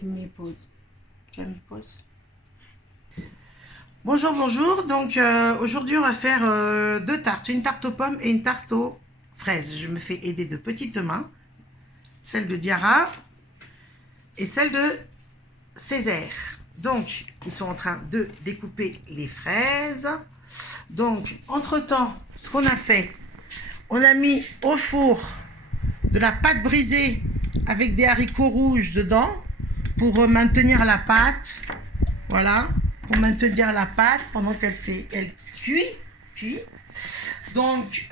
Tu mets pause. Tu as mis pause. Bonjour, bonjour. Donc aujourd'hui on va faire deux tartes. Une tarte aux pommes et une tarte aux fraises. Je me fais aider de petites mains. Celle de Diara et celle de Césaire. Donc ils sont en train de découper les fraises. Donc entre-temps, ce qu'on a fait, on a mis au four de la pâte brisée avec des haricots rouges dedans pour maintenir la pâte. Voilà, pour maintenir la pâte pendant qu'elle cuit. Donc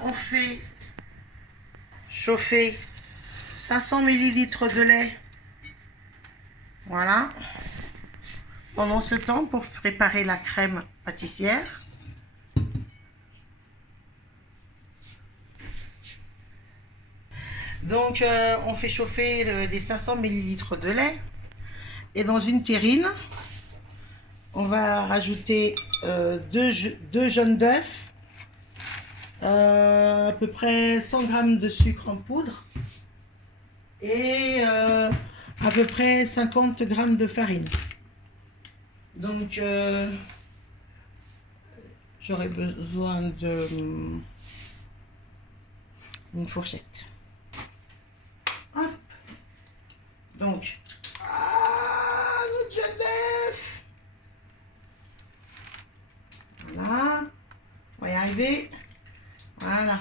on fait chauffer 500 ml de lait. Voilà. Pendant ce temps, pour préparer la crème pâtissière. Donc on fait chauffer les 500 ml de lait. Et dans une terrine, on va rajouter deux jaunes d'œufs, à peu près 100 g de sucre en poudre et à peu près 50 g de farine. Donc j'aurai besoin d'une fourchette. Hop. Donc notre jaune d'œuf. Voilà. On va y arriver. Voilà.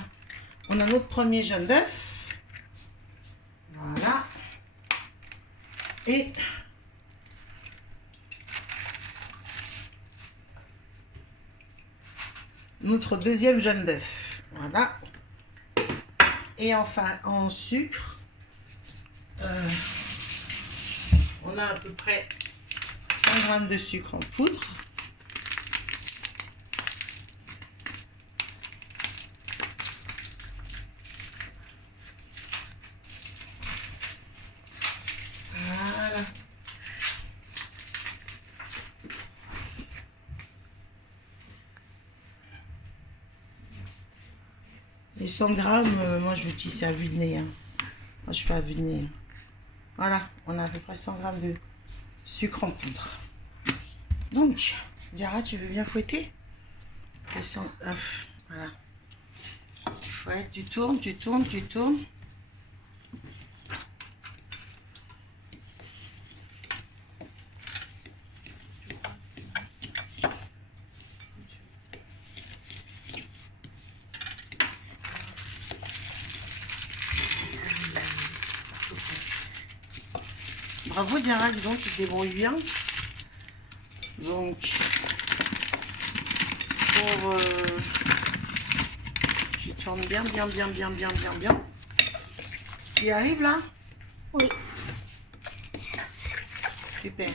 On a notre premier jaune d'œuf. Voilà. Et notre deuxième jaune d'œuf. Voilà. Et enfin, en sucre, on a à peu près 100 g de sucre en poudre. Voilà. Les 100 grammes, moi je utilise à vue de nez. Hein. Moi je fais à vue de nez. Voilà, on a à peu près 100 g de sucre en poudre. Donc, Diara, tu veux bien fouetter? Voilà. Fouette, tu tournes. Bravo Diara, dis donc, tu te débrouilles bien. Donc, tu tournes bien. Tu y arrives là? Oui. Super.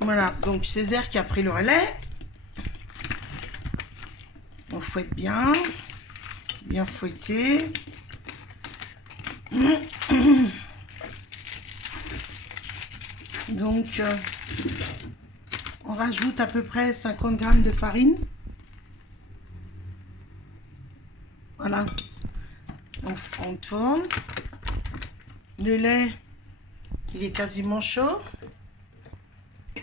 Voilà, donc Césaire qui a pris le relais. On fouette bien fouetté. Donc, on rajoute à peu près 50 g de farine. Voilà. On tourne. Le lait, il est quasiment chaud.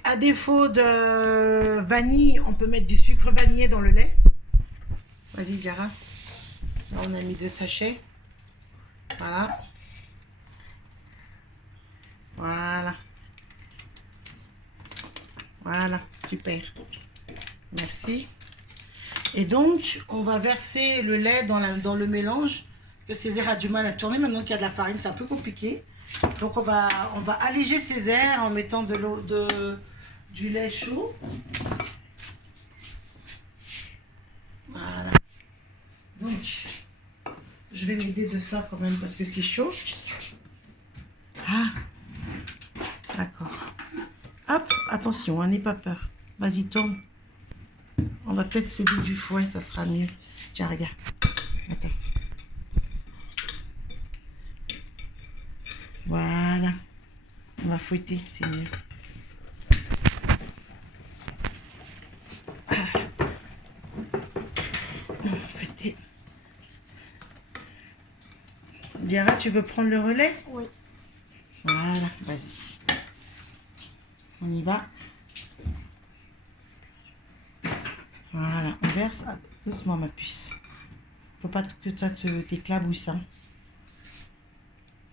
À défaut de vanille, on peut mettre du sucre vanillé dans le lait. Vas-y, Diara. Là, on a mis 2 sachets. Voilà. Voilà, super. Merci. Et donc, on va verser le lait dans le mélange que Césaire a du mal à tourner. Maintenant qu'il y a de la farine, c'est un peu compliqué. Donc, on va alléger Césaire en mettant du lait chaud. Voilà. Donc, je vais m'aider de ça quand même parce que c'est chaud. Ah, d'accord. Hop, attention, n'aie pas peur. Vas-y, tourne. On va peut-être s'aider du fouet, ça sera mieux. Tiens, regarde. Attends. Voilà. On va fouetter, c'est mieux. Fouetter. Diara, tu veux prendre le relais? Oui. Voilà, vas-y. On y va. Voilà, on verse. Ah, doucement, ma puce. Faut pas que ça t'éclabousse. Hein.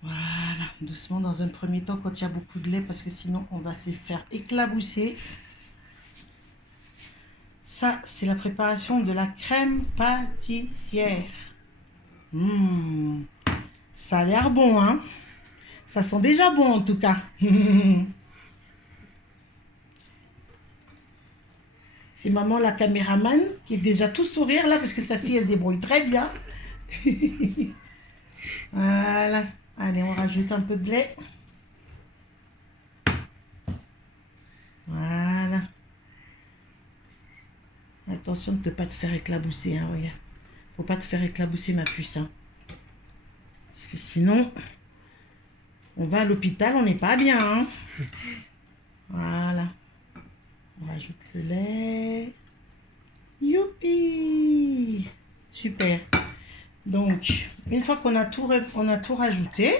Voilà, doucement dans un premier temps quand il y a beaucoup de lait parce que sinon on va se faire éclabousser. Ça, c'est la préparation de la crème pâtissière. Ça a l'air bon, hein? Ça sent déjà bon en tout cas. C'est maman la caméraman qui est déjà tout sourire là parce que sa fille elle se débrouille très bien. Voilà. Allez, on rajoute un peu de lait. Voilà. Attention de ne pas te faire éclabousser, hein, regarde. Faut pas te faire éclabousser, ma puce, hein. Parce que sinon, on va à l'hôpital, on n'est pas bien, hein. Voilà. On rajoute le lait. Youpi! Super. Donc, une fois qu'on a tout rajouté,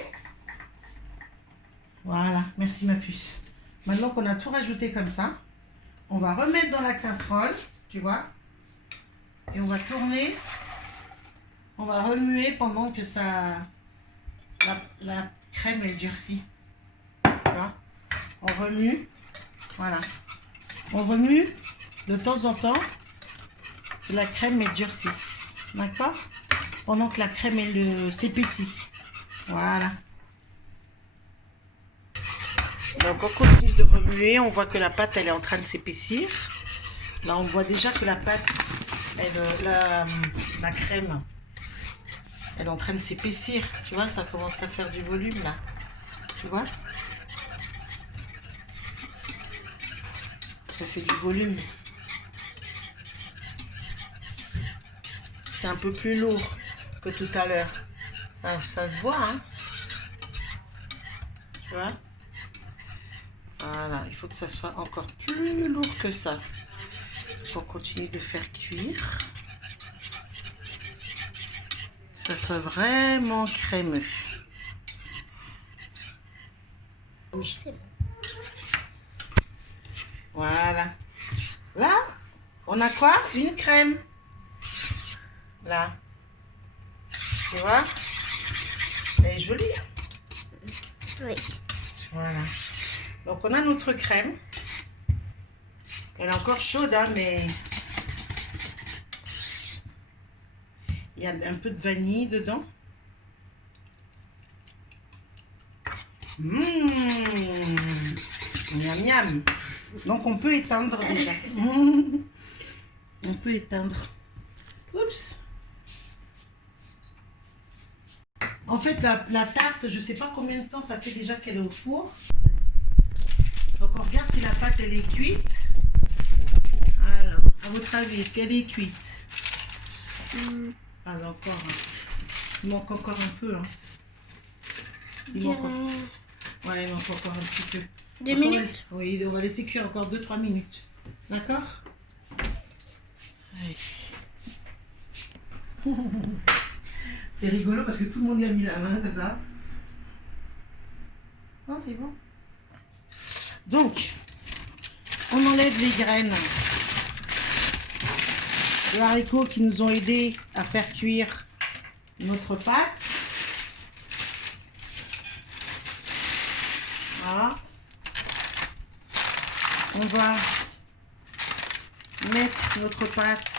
voilà, merci ma puce. Maintenant qu'on a tout rajouté comme ça, on va remettre dans la casserole, tu vois, et on va tourner, on va remuer pendant que ça, la crème elle durcit. Tu vois, on remue, voilà, on remue de temps en temps que la crème elle durcisse, d'accord? Pendant que la crème elle s'épaissit, voilà. Donc on continue de remuer, on voit que la pâte elle est en train de s'épaissir. Là on voit déjà que la pâte, la crème, elle est en train de s'épaissir. Tu vois, ça commence à faire du volume là. Tu vois? Ça fait du volume. C'est un peu plus lourd que tout à l'heure. Ça se voit, hein? Tu vois? Voilà, il faut que ça soit encore plus lourd que ça. On continue de faire cuire. Que ça soit vraiment crémeux. Oui, c'est bon. Voilà. Là, on a quoi? Une crème. Là. Tu vois? Elle est jolie. Oui. Voilà. Donc, on a notre crème. Elle est encore chaude, hein, mais il y a un peu de vanille dedans. Miam miam. Donc, on peut éteindre déjà. On peut éteindre. Oups. En fait, la tarte, je ne sais pas combien de temps ça fait déjà qu'elle est au four. Donc, on regarde si la pâte, elle est cuite. Alors, à votre avis, est-ce qu'elle est cuite? Pas encore. Hein. Il manque encore un peu. Hein. Il manque encore... Ouais, il manque encore un petit peu. 2 minutes? Oui, on va laisser cuire encore 2-3 minutes. D'accord? C'est rigolo parce que tout le monde y a mis la main comme ça. Non, c'est bon. Donc, on enlève les graines de haricots qui nous ont aidés à faire cuire notre pâte. Voilà. On va mettre notre pâte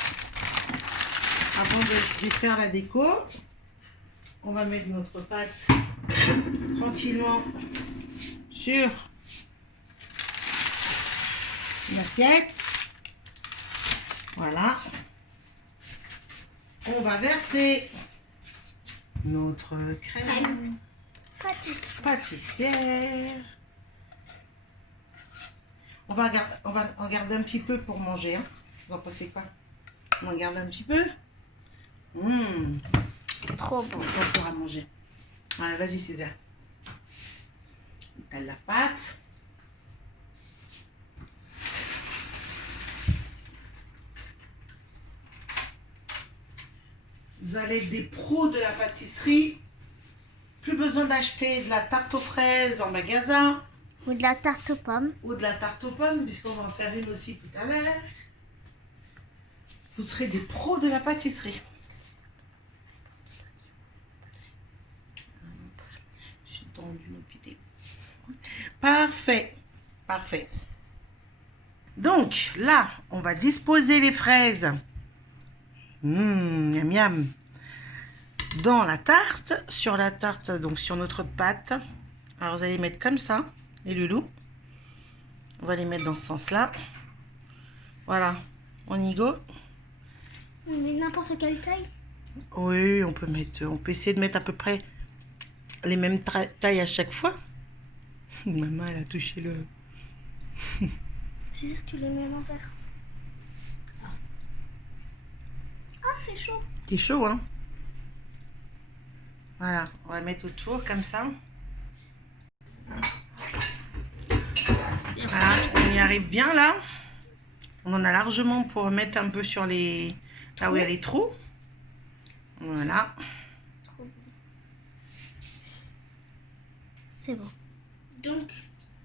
avant de faire la déco. On va mettre notre pâte tranquillement sur une assiette. Voilà. On va verser notre crème pâtissière. On va en garder un petit peu pour manger. Hein. Vous en pensez quoi? On en garde un petit peu. Trop bon. On pourra manger. Allez, vas-y César. T'as la pâte. Vous allez être des pros de la pâtisserie. Plus besoin d'acheter de la tarte aux fraises en magasin Ou de la tarte aux pommes. ou de la tarte aux pommes, puisqu'on va en faire une aussi tout à l'heure. Vous serez des pros de la pâtisserie. Je suis dans une autre vidéo. Parfait, parfait. Donc là, on va disposer les fraises. Miam miam. Dans la tarte, sur la tarte, donc sur notre pâte. Alors vous allez mettre comme ça, les loulous. On va les mettre dans ce sens-là. Voilà, on y go. Mais n'importe quelle taille. Oui, on peut essayer de mettre à peu près les mêmes tailles à chaque fois. Maman, elle a touché le... C'est ça que tu les mets à l'envers. Ah, c'est chaud. C'est chaud, hein? Voilà, on va mettre autour comme ça. Voilà, on y arrive bien là. On en a largement pour mettre un peu sur les... Là où il y a les trous. Voilà. C'est bon. Donc,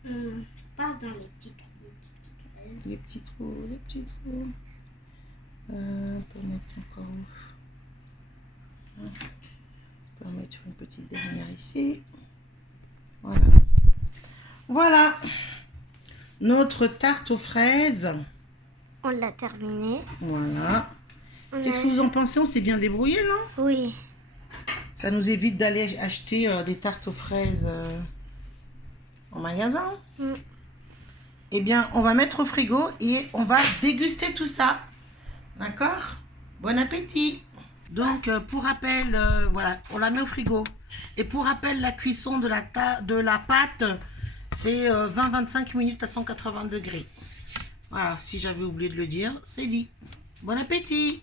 on passe dans les petits trous. Les petits trous, les petits trous. On peut mettre encore où? On peut en mettre une petite dernière ici. Voilà. Voilà. Notre tarte aux fraises. On l'a terminé. Voilà. Qu'est-ce que vous en pensez? On s'est bien débrouillé, non? Oui. Ça nous évite d'aller acheter des tartes aux fraises en magasin. Eh bien, on va mettre au frigo et on va déguster tout ça. D'accord? Bon appétit! Donc, pour rappel, voilà, on la met au frigo. Et pour rappel, la cuisson de la pâte, c'est 20-25 minutes à 180 degrés. Voilà, si j'avais oublié de le dire, c'est dit. Bon appétit!